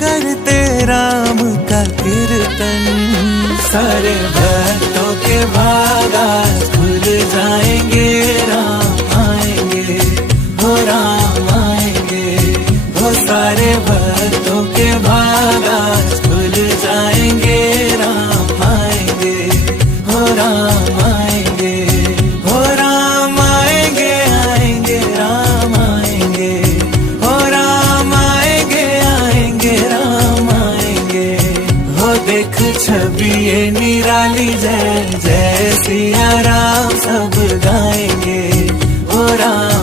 करते राम का कीर्तन। सारे भक्तों के भागा खुल जाएंगे, राम आएंगे, हो राम आएंगे, हो सारे भक्तों के भागा खुल जाएंगे, राम आएंगे, हो राम आएंगे, हो राम आएंगे, आएंगे राम आएंगे, हो राम आएंगे, आएंगे राम आएंगे। हो देख छवि ये निराली, जय जय सिया राम सब गाएंगे, हो राम